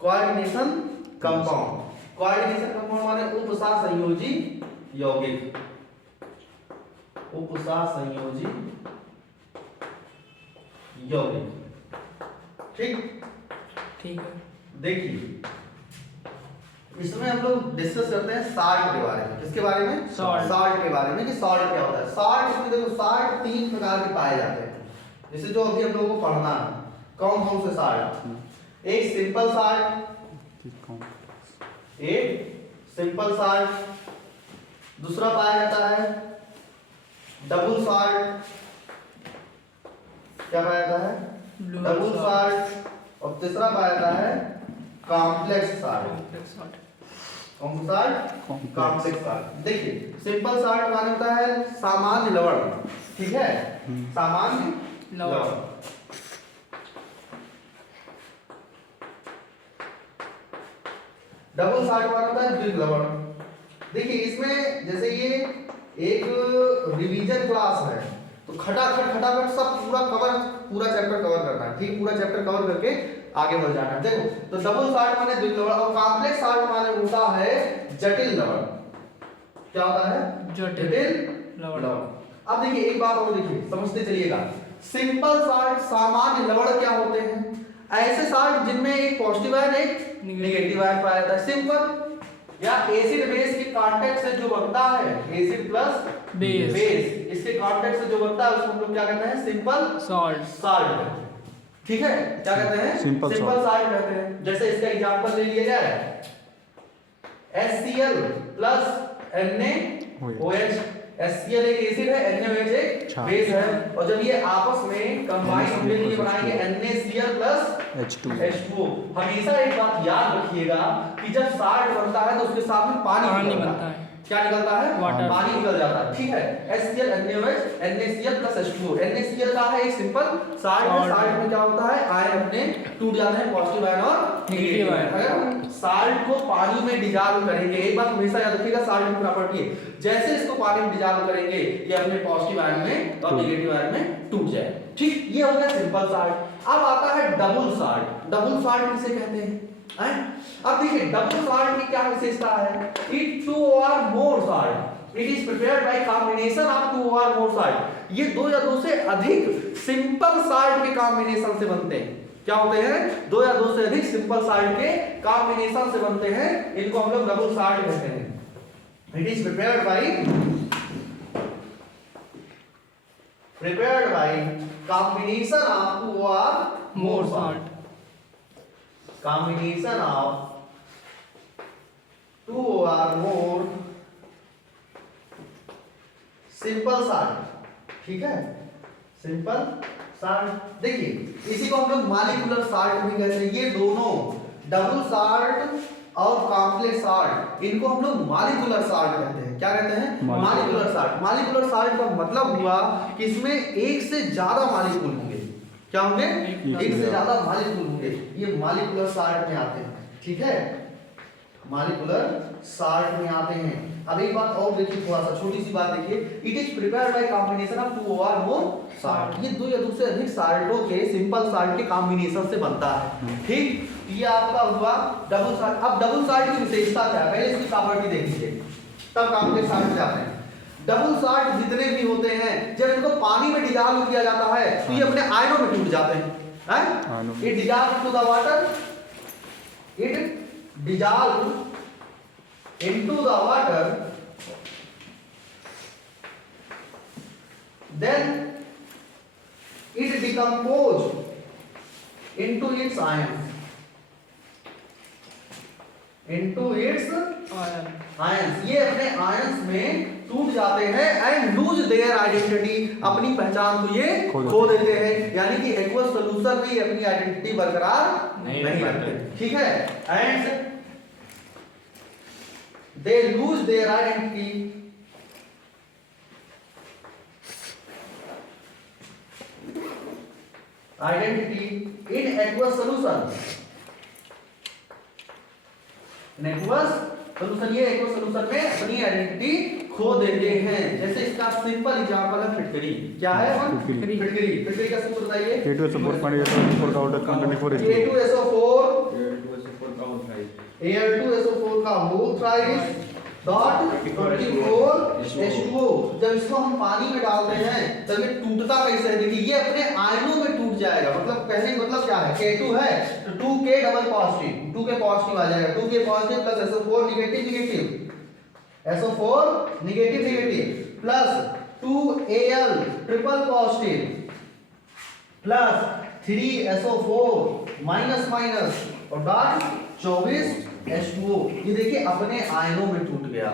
Coordination compound. Coordination compound माने उपसहसंयोजी यौगिक, उपसहसंयोजी यौगिक। ठीक ठीक है। देखिए इसमें हम लोग डिस्कस करते हैं साल्ट के बारे में। किसके बारे में? साल्ट के बारे में कि साल्ट क्या होता है। साल्ट इसमें देखो साल्ट 3 प्रकार के पाए जाते हैं, जैसे जो अभी हम लोगों को पढ़ना है। कौन कौन से साल्ट? एक सिंपल साल्ट, एक सिंपल साल्ट, दूसरा पाया जाता है डबल साल्ट। क्या पाया जाता है? Double salt. और तीसरा पाया जाता है कॉम्प्लेक्स साल्ट। कौन सा साल्ट? Complex salt. देखिए सिंपल साल्ट माने होता है सामान्य लवण, ठीक है, सामान्य लवण। डबल साल्ट माना होता है द्विग लवण। देखिए इसमें जैसे ये एक रिवीजन क्लास है, तो खटाखट सब पूरा चैप्टर कवर करना है। ठीक, पूरा चैप्टर कवर करके आगे बढ़ जाना है। देखो तो डबल साल्ट माने द्विग लवण और कॉम्प्लेक्स साल्ट माने होता है जटिल लवण। क्या होता है? जटिल लवण। अब देखिए एक बात और देखिए, समझते चलिएगा। सिंपल साल्ट सामान्य लवण क्या होते हैं? ऐसे साल्ट जिनमें एक पॉजिटिव आयन एक नेगेटिव आयन पाया जाता है। सिंपल या एसिड बेस के कांटेक्ट से जो बनता है, एसिड प्लस बेस, इसके कांटेक्ट से जो बनता है उसको हम लोग क्या कहते हैं? Simple salt. ठीक है, क्या कहते हैं? सिंपल साल्ट कहते हैं। जैसे इसका एग्जांपल ले लिया जाए HCl प्लस NaOH। HCl एक एसिड है, NaOH एक बेस है, और जब ये आपस में कंबाइन होने के लिए बनाएंगे NaCl प्लस H2O। हमेशा एक बात याद रखिएगा कि जब साल्ट बनता है तो उसके साथ में पानी बनता है। क्या निकलता है? पानी निकल जाता है। ठीक है, HCl NaOH NaCl plus H2O। NaCl का है एक सिंपल साल्ट है। साल्ट में क्या होता है? आयन अपने टूट जाते हैं, पॉजिटिव आयन और नेगेटिव आयन। अगर हम साल्ट को पानी में डिजॉल्व करेंगे, एक बात हमेशा याद रखिएगा, साल्ट की प्रॉपर्टी है जैसे इसको पानी में डिजॉल्व करेंगे ये अपने पॉजिटिव आयन में और नेगेटिव आयन में टूट जाए। ठीक, ये हो गया सिंपल साल्ट। अब आता है डबल साल्ट। डबल साल्ट किसे कहते हैं? अब देखिए डबल साल्ट की क्या विशेषता है? It 2 or more salt, it is prepared by combination of 2 or more salt. ये 2 या 2 से अधिक सिंपल साल्ट के कॉम्बिनेशन से बनते हैं। क्या होते हैं? 2 या 2 से अधिक सिंपल साल्ट के कॉम्बिनेशन से बनते हैं, इनको हम लोग डबल साल्ट कहते हैं। It is prepared by combination of 2 or more salt. Combination of 2 or more simple salt. ठीक है, सिंपल साल्ट। देखिए इसी को हम लोग मॉलिक्यूलर साल्ट भी कहते हैं। ये दोनों डबल साल्ट और कॉम्प्लेक्स साल्ट, इनको हम लोग मॉलिक्यूलर साल्ट कहते हैं। क्या कहते हैं? Molecular salt. मॉलिक्यूलर साल्ट का मतलब हुआ कि इसमें एक से ज्यादा मॉलिक्यूल होंगे। क्या होंगे? एक से ज्यादा मॉलिक्यूल होंगे, ये मॉलिक्यूलर साल्ट में आते हैं। ठीक है, मॉलिक्यूलर साल्ट में आते हैं। अब एक बात और देखिए, थोड़ा सा छोटी सी बात देखिए, it is prepared by combination of 2 or more salt. ये 2 या 2 से अधिक साल्टों के सिंपल साल्ट के कॉम्बिनेशन से बनता है। ठीक, ये आपका हुआ डबल साल्ट। अब डबल साल्ट की विशेषता क्या है? पहले इसकी प्रॉपर्टी देख लीजिए, तब कॉम्प्लेक्स साल्ट जाते हैं। डबल साल्ट जितने भी होते हैं, जब इनको पानी में डिजॉल्व किया जाता है तो ये अपने आयनों में टूट जाते हैं। It dissolve to the water, it dissolve into the water, then it decompose into its ion, ions. ये अपने आयंस में टूट जाते हैं एंड लूज देयर आइडेंटिटी, अपनी पहचान को ये खो देते हैं। यानी कि एक्वस सॉल्यूशन में अपनी आइडेंटिटी बरकरार नहीं रखते। ठीक है, and they lose their identity in aqueous solution. Aqueous solution, ये एक्वस सॉल्यूशन में अपनी आइडेंटिटी खो देते हैं। जैसे इसका सिंपल एग्जांपल है फिटकरी। क्या है? फिटकरी का सूत्र बताइए। K2SO4 का आउटकम 24 K2SO4 Al2SO4 का होल थ्राइस डॉट 24H2O। जब इसको हम पानी में डालते हैं तब ये टूटता कैसे है, देखिए ये अपने आयनों में टूट जाएगा। मतलब कहने का मतलब क्या है, K2 है तो 2K double positive, 2K positive आ जाएगा, 2K positive plus SO4 negative negative, SO4 negative negative plus 2Al triple positive plus 3SO4 minus minus और डॉट 24H2O। ये देखिए अपने आयनों में टूट गया।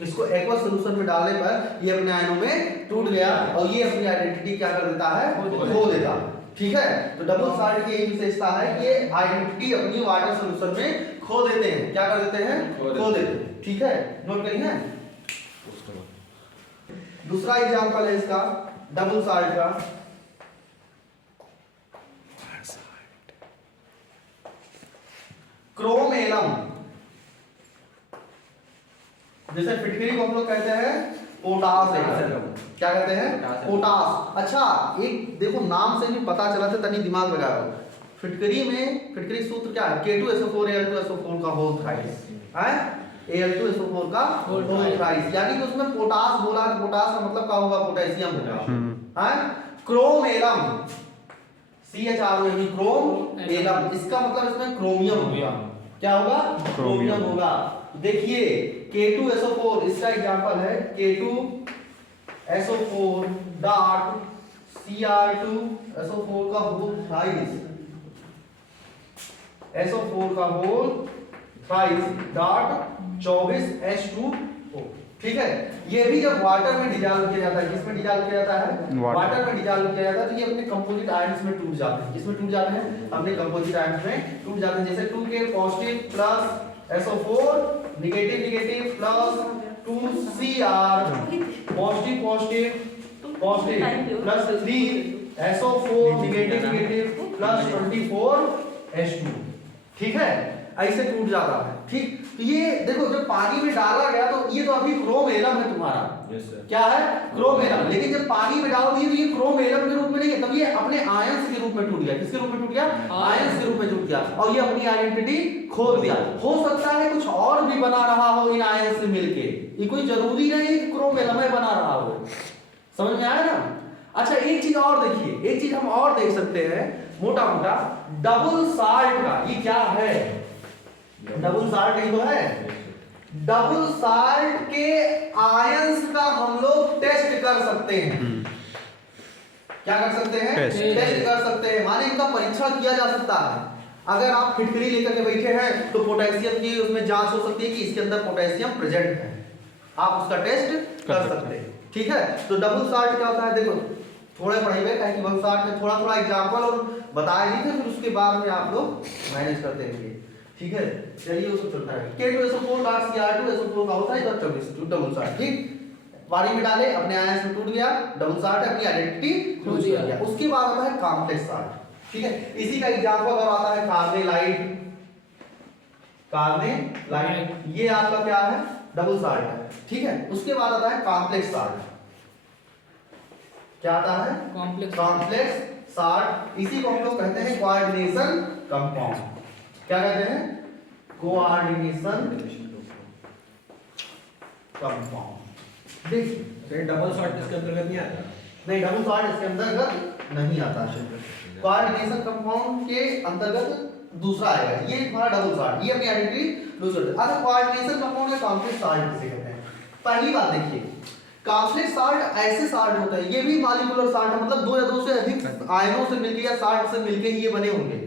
इसको एक्वस सॉल्यूशन में डालने पर ये अपने आयनों में टूट गया और ये अपनी आइडेंटिटी क्या कर देता है, खो देता। ठीक है, तो डबल साल्ट की एक विशेषता है कि ये आइडेंटिटी अपनी वाटर सॉल्यूशन में खो देते हैं। क्या कर देते हैं, खो देते हैं। ठीक है, नोट करिए। दूसरा एग्जांपल है इसका डबल साल्ट का। क्रोम एलम, जैसे फिटकरी को हम लोग कहते हैं पोटास एलम। क्या कहते हैं, पोटास। अच्छा एक देखो नाम से भी पता चला था, तनी दिमाग लगाओ। फिटकरी में फिटकरी सूत्र क्या है, K2SO4 Al2SO4 का होल थ्राइस है, Al2SO4 का होल थ्राइस, यानी कि उसमें पोटास बोला है। पोटास का मतलब क्या होगा, पोटेशियम होगा है। Chrome alum CHROM chrome alum, इसका मतलब इसमें क्रोमियम होगा। क्या होगा, क्रोमियम होगा। देखिए K2SO4 इसका एग्जांपल है, K2SO4 डॉट Cr2SO4 का होल थ्राइस, SO4 का होल थ्राइस डॉट 24H2O। ठीक है, ये भी जब वाटर में डिजॉल्व किया जाता है, किसमें डिजॉल्व किया जाता है, वाटर में डिजॉल्व किया जाता है, तो ये अपने कंपोजिट आयंस में टूट जाते हैं। किसमें टूट जाते हैं, अपने कंपोजिट आयंस में टूट जाते हैं। जैसे 2K positive plus SO4 negative negative plus 2Cr positive positive positive plus 3SO4 negative negative plus 24H2। ठीक है, ऐसे टूट जाता है। ठीक, तो ये देखो जब पानी में डाला गया तो ये तो अभी क्रोम एलम है तुम्हारा। क्या है, क्रोम एलम। लेकिन जब पानी में डाल दिए तो ये क्रोम एलम के रूप में नहीं है, तब ये अपने आयंस के रूप में टूट गया। किसके रूप में टूट गया, आयंस के रूप में टूट गया और ये अपनी आइडेंटिटी खो दिया। हो सकता है कुछ और भी बना रहा हो इन आयंस से मिलके, ये कोई जरूरी नहीं कि क्रोम एलम ही बना रहा हो। समझ में आया ना। अच्छा एक चीज और देखिए, एक चीज हम और देख सकते हैं मोटा मोटा, डबल साल्ट का ये क्या है, डबल साल्ट ही तो है। डबल साल्ट के आयंस का हम लोग टेस्ट कर सकते हैं। क्या कर सकते हैं, टेस्ट कर सकते हैं, माने इनका परीक्षण किया जा सकता है। अगर आप फिटकरी लेकर के बैठे हैं तो पोटेशियम की उसमें जांच हो सकती है कि इसके अंदर पोटेशियम प्रेजेंट है, आप उसका टेस्ट कर सकते हैं। ठीक है, तो डबल साल्ट क्या होता है, देखो थोड़े पढ़े हुए हैं कि डबल साल्ट में थोड़ा थोड़ा एग्जांपल और बताया नहीं थे, फिर उसके बाद में आप लोग मैनेज करते रहेंगे। ठीक है, चलिए उसको चलता है। K2SO4 डॉट Cr2SO4 का होता है इधर 24 डबल साल्ट। ठीक, पानी में डाले अपने आयंस में टूट गया, डबल साल्ट है, अपनी आइडेंटिटी खो दिया। उसके बाद आता है कॉम्प्लेक्स साल्ट। ठीक है, इसी का एग्जांपल और आता है कार्बेलाइट। कार्बेलाइट ये आपका क्या है, डबल साल्ट है। ठीक है, उसके बाद आता है कॉम्प्लेक्स साल्ट। क्या आता है, कॉम्प्लेक्स साल्ट। इसी को हम लोग कहते हैं कोऑर्डिनेशन कंपाउंड। क्या कहते हैं, कोऑर्डिनेशन कंपाउंड। देखिए डबल साल्ट इसके अंतर्गत नहीं आता, नहीं डबल साल्ट इसके अंतर्गत नहीं आता है। कोऑर्डिनेशन कंपाउंड के अंतर्गत दूसरा आएगा, ये हमारा डबल साल्ट, ये अपनी आइडेंटिटी लूज करते हैं। अच्छा कोऑर्डिनेशन कंपाउंड या कॉम्प्लेक्स साल्ट किसे कहते हैं। पहली बात देखिए, कॉम्प्लेक्स साल्ट ऐसे साल्ट होता है, ये भी मॉलिक्यूलर साल्ट है, मतलब दो या दो से अधिक आयनों से मिलके या साल्ट से मिलके ही ये बने होंगे।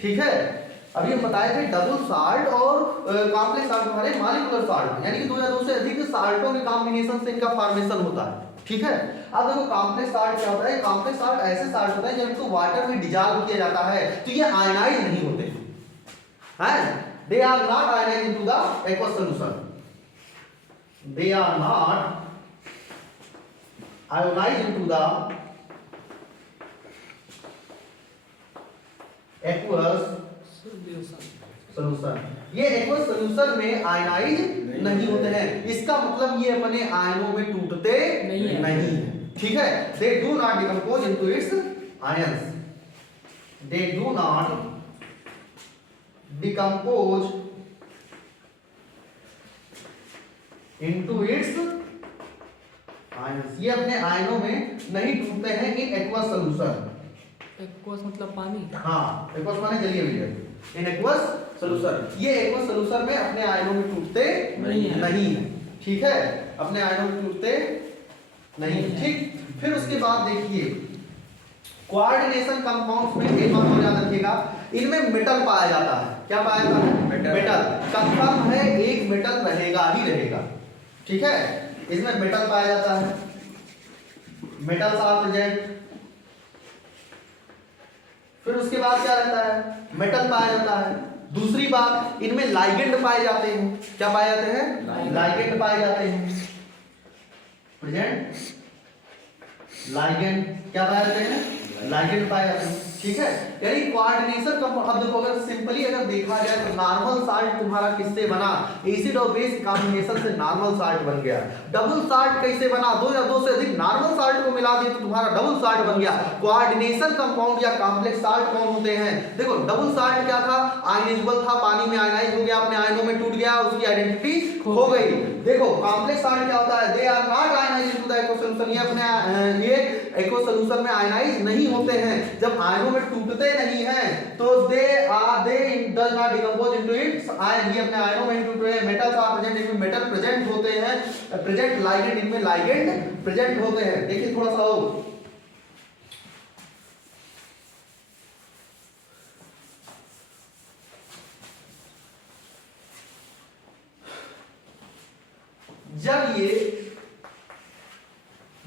ठीक है, अभी हम बताए थे डबल साल्ट और कॉम्प्लेक्स साल्ट हमारे मॉलिक्यूलर साल्ट, यानी कि दो या दो से अधिक साल्टों के कॉम्बिनेशन से इनका फॉर्मेशन होता है। ठीक है, अब देखो कॉम्प्लेक्स साल्ट क्या होता है, कॉम्प्लेक्स साल्ट ऐसे साल्ट होता है जब इनको वाटर में डिसॉल्व किया जाता है तो ये आयनाइज नहीं होते हैं, they are not ionize into the aqueous solution, they are not ionize into the aqueous solution. ये एक्वस सॉल्यूशन में आयनाइज नहीं होते हैं, इसका मतलब ये अपने आयनों में टूटते नहीं है। ठीक है, they do not decompose into it's ions, they do not decompose into it's ions, ये अपने आयनों में नहीं टूटते हैं इन एक्वस सॉल्यूशन। एक्वस मतलब पानी। हाँ, एक्वस माने जलीय अम्ल। इन एक्वस सॉल्यूशन, ये एक्वस सॉल्यूशन में अपने आयनों में टूटते नहीं है। ठीक है, अपने आयनों में टूटते नहीं। ठीक, फिर उसके बाद देखिए कोऑर्डिनेशन कंपाउंड्स में एक बात और याद रखिएगा, इनमें मेटल पाया जाता है। क्या पाया जाता है? मेटल। कंफर्म है एक मेटल रहेगा ही रहेगा। ठीक है, इसमें मेटल पाया जाता है, मेटल्स आर प्रेजेंट। फिर उसके बाद क्या रहता है? मेटल पाया जाता है। दूसरी बात, इनमें लाइगेंड पाए जाते हैं। क्या पाए जाते हैं? लाइगेंड पाए जाते हैं। प्रेजेंट लाइगेंड क्या पाए जाते हैं? लाइगेंड पाए जाते हैं। ठीक है, यानी कोऑर्डिनेशन कंपाउंड। अब देखो, अगर सिंपली अगर देखा जाए तो नॉर्मल साल्ट तुम्हारा किससे बना? एसिड और बेस कॉम्बिनेशन से नॉर्मल साल्ट बन गया। डबल साल्ट कैसे बना? दो या दो से अधिक नॉर्मल साल्ट को मिला दिए तो तुम्हारा डबल साल्ट बन गया। कोऑर्डिनेशन कंपाउंड या कॉम्प्लेक्स साल्ट कौन होते हैं? देखो, डबल साल्ट क्या था? आयनाइजेबल था, पानी में आयनाइज हो गया, अपने आयनों में टूट गया, उसकी आइडेंटिटी खो गई। देखो, कॉम्प्लेक्स साल्ट क्या होता है? They are not ionized to the aqueous solution, ये अपने ये एक्वस सॉल्यूशन में आयनाइज नहीं होते हैं। जब आयनों में टूटते नहीं हैं तो दे does not decompose into its ion, ये अपने आयनों में टूट रहे हैं। मेटल्स आर प्रेजेंट, इनमें मेटल प्रेजेंट होते हैं। प्रेजेंट लाइगेंड, इनमें लाइगेंड प्रेजेंट होते हैं। देखिए थोड़ा सा और,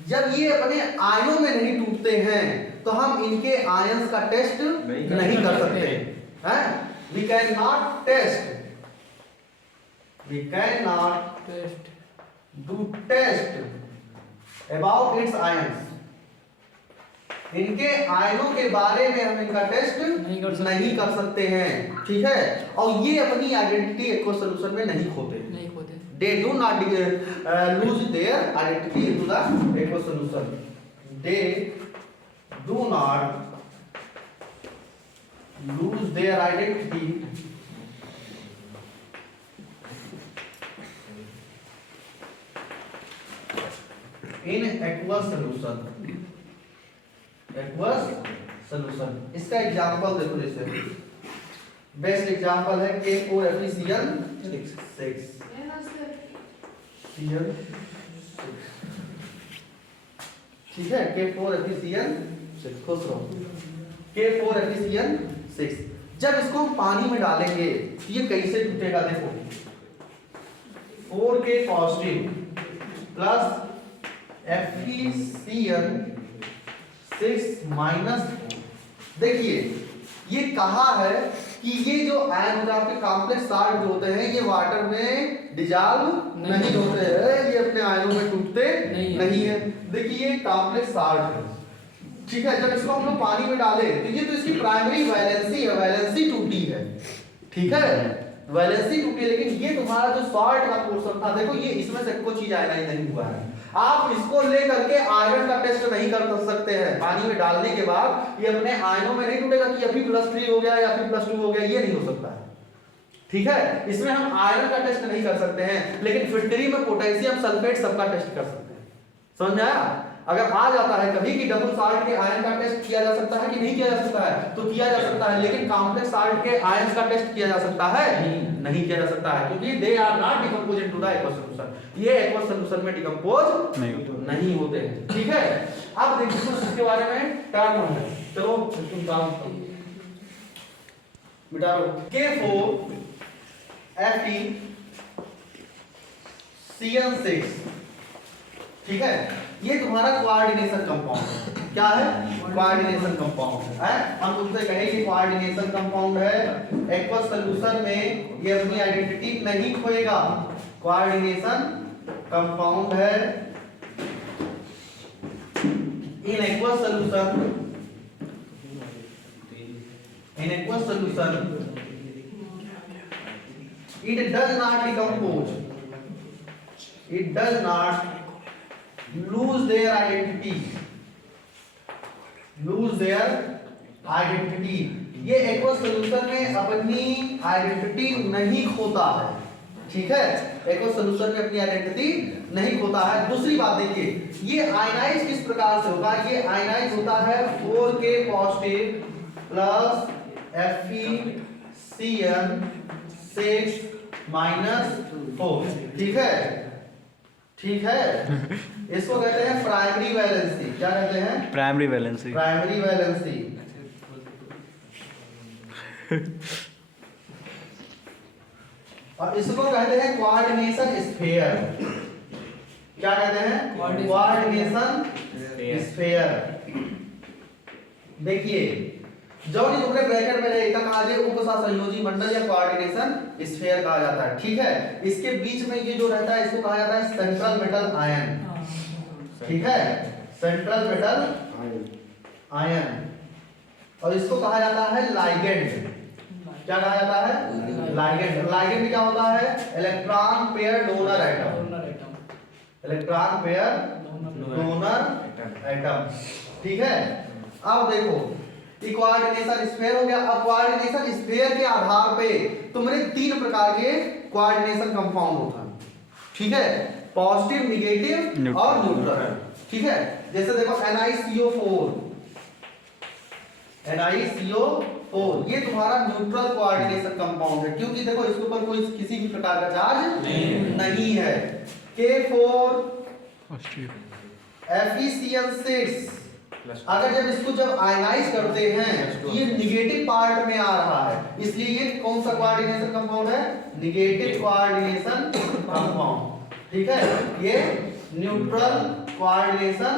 जब ये अपने आयनों में नहीं टूटते हैं तो हम इनके आयंस का टेस्ट नहीं कर सकते हैं। We can not test, we can not do test about its ions. इनके आयनों के बारे में हम इनका टेस्ट नहीं कर सकते हैं। ठीक है, और ये अपनी आइडेंटिटी एक्वस सॉल्यूशन में नहीं खोते। They do not lose their identity into the aqueous solution. They do not lose their identity in aqueous solution. Aqueous solution. इसका एग्जांपल देखो, जैसे बेस्ट एग्जांपल है K4FeCl6। ठीक है, K4FeCl6, खुश रहो। K4FeCl6 जब इसको हम पानी में डालेंगे तो ये कैसे टूटेगा? देखो, 4K positive plus FeCl6 minus. देखिए ये कहा है कि ये जो आयन होते हैं आपके कॉम्प्लेक्स साल्ट जो होते हैं, ये वाटर में डिजॉल्व नहीं होते हैं, ये अपने आयनों में टूटते नहीं है। देखिए ये कॉम्प्लेक्स साल्ट है। ठीक है, जब इसको हम लोग पानी में डाले तो ये तो इसकी प्राइमरी वैलेंसी है, वैलेंसी टूटी है। ठीक है, वैलेंसी टूटी है, लेकिन ये तुम्हारा जो सॉल्ट का पोर्शन था, देखो ये इसमें से कोई चीज आयनाइज नहीं हुआ है। आप इसको लेकर के आयरन का टेस्ट नहीं कर सकते हैं। पानी में डालने के बाद ये अपने आयनों में नहीं टूटेगा कि Fe+3 हो गया या Fe+2 हो गया, ये नहीं हो सकता है। ठीक है, इसमें हम आयरन का टेस्ट नहीं कर सकते हैं, लेकिन फिटरी में पोटेशियम सल्फेट सबका टेस्ट कर सकते हैं। समझ में आया? अगर आ जाता है कभी कि डबल साल्ट के आयन का टेस्ट किया जा सकता है कि नहीं किया जा सकता है, तो किया जा सकता है, लेकिन कॉम्प्लेक्स साल्ट के आयंस का टेस्ट किया जा सकता है? नहीं किया जा सकता है, क्योंकि they are not decompose into the aqueous solution. ये एक्वस सॉल्यूशन में डिकम्पोज नहीं होते हैं। ठीक है, अब देखिए कुछ इसके बारे में टर्म है। चलो तुम काम मिटा लो। K4FeCl6, ठीक है, ये तुम्हारा कोऑर्डिनेशन कंपाउंड है। क्या है? कोऑर्डिनेशन कंपाउंड है। हम तुमसे कहेंगे कोऑर्डिनेशन कंपाउंड है, एक्वस सॉल्यूशन में ये अपनी आइडेंटिटी नहीं खोएगा। कोऑर्डिनेशन कंपाउंड है in aqueous solution, in aqueous solution it does not decompose, it does not lose their identity, lose their identity। ये एक्वस सॉल्यूशन में अपनी आइडेंटिटी नहीं खोता है। ठीक है, एक्वस सॉल्यूशन में अपनी आइडेंटिटी नहीं खोता है। दूसरी बात देखिए, ये आयनाइज किस प्रकार से होगा, ये आयनाइज होता है 4K पॉजिटिव प्लस FeCN6 -4, ठीक है, ठीक है। इसको कहते हैं प्राइमरी वैलेंसी। क्या कहते हैं? Primary valency. Primary valency. और इसको कहते हैं कोऑर्डिनेशन स्फीयर। क्या कहते हैं? Coordination sphere. देखिए, जो नहीं तुमने ब्रैकेट में लिखा कहा जाए उपसंयोजी मंडल या कोऑर्डिनेशन स्फीयर कहा जाता है, ठीक है। इसके बीच में ये जो रहता है इसको कहा जाता है सेंट्रल मेटल आयन, ठीक है, सेंट्रल मेटल आयन। और इसको कहा जाता है लाइगेंड। क्या कहा जाता है? लाइगेंड। लाइगेंड क्या होता है? Electron pair donor atom, electron pair donor atom, ठीक है। अब देखो, कोऑर्डिनेशन स्फीयर हो गया। अब कोऑर्डिनेशन स्फीयर के आधार पे तुम्हारे 3 प्रकार के कोऑर्डिनेशन कंपाउंड होता है, ठीक है, पॉजिटिव, नेगेटिव और न्यूट्रल, ठीक है। जैसे देखो NiCO4, NiCO4 ये तुम्हारा न्यूट्रल कोऑर्डिनेशन कंपाउंड है, क्योंकि देखो इसके ऊपर कोई किसी भी प्रकार का चार्ज नहीं है। K4 FeCN6 अगर जब इसको जब आयनाइज करते हैं ये निगेटिव पार्ट में आ रहा है, इसलिए ये कौन सा कोऑर्डिनेशन कंपाउंड है? निगेटिव कोऑर्डिनेशन कंपाउंड, ठीक है। ये न्यूट्रल कोऑर्डिनेशन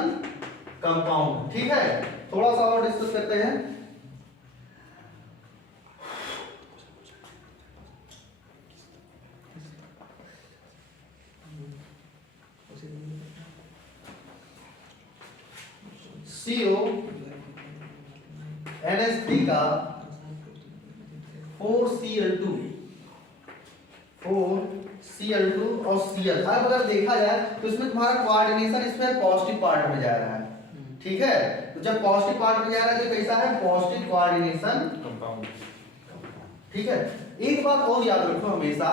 कंपाउंड, ठीक है। थोड़ा सा और डिस्कस करते हैं। CO NH3 का 4Cl2 और Cl। अब अगर देखा जाए तो इसमें तुम्हारा कोऑर्डिनेशन इसमें पॉजिटिव पार्ट में जा रहा है, ठीक है। तो जब पॉजिटिव पार्ट में जा रहा है तो कैसा है? पॉजिटिव कोऑर्डिनेशन कंपाउंड, ठीक है। एक बात और याद रखो हमेशा,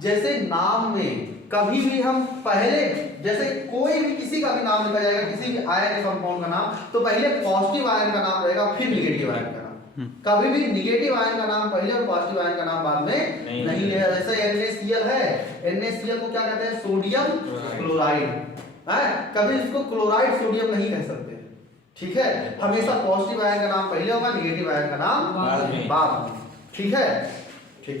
जैसे नाम में कभी भी हम पहले, जैसे कोई भी किसी का भी नाम लिखा जाएगा, किसी भी आयन के कंपाउंड का नाम, तो पहले पॉजिटिव आयन का नाम रहेगा, फिर नेगेटिव आयन का नाम। कभी भी नेगेटिव आयन का नाम पहले और पॉजिटिव आयन का नाम बाद में नहीं लेगा। जैसे NaCl है, NaCl को क्या कहते हैं? सोडियम क्लोराइड, है। कभी इसको क्लोराइड सोडियम नहीं कह सकते, ठीक है। हमेशा पॉजिटिव आयन का नाम पहले होगा, नेगेटिव आयन का नाम बाद में, ठीक है, ठीक।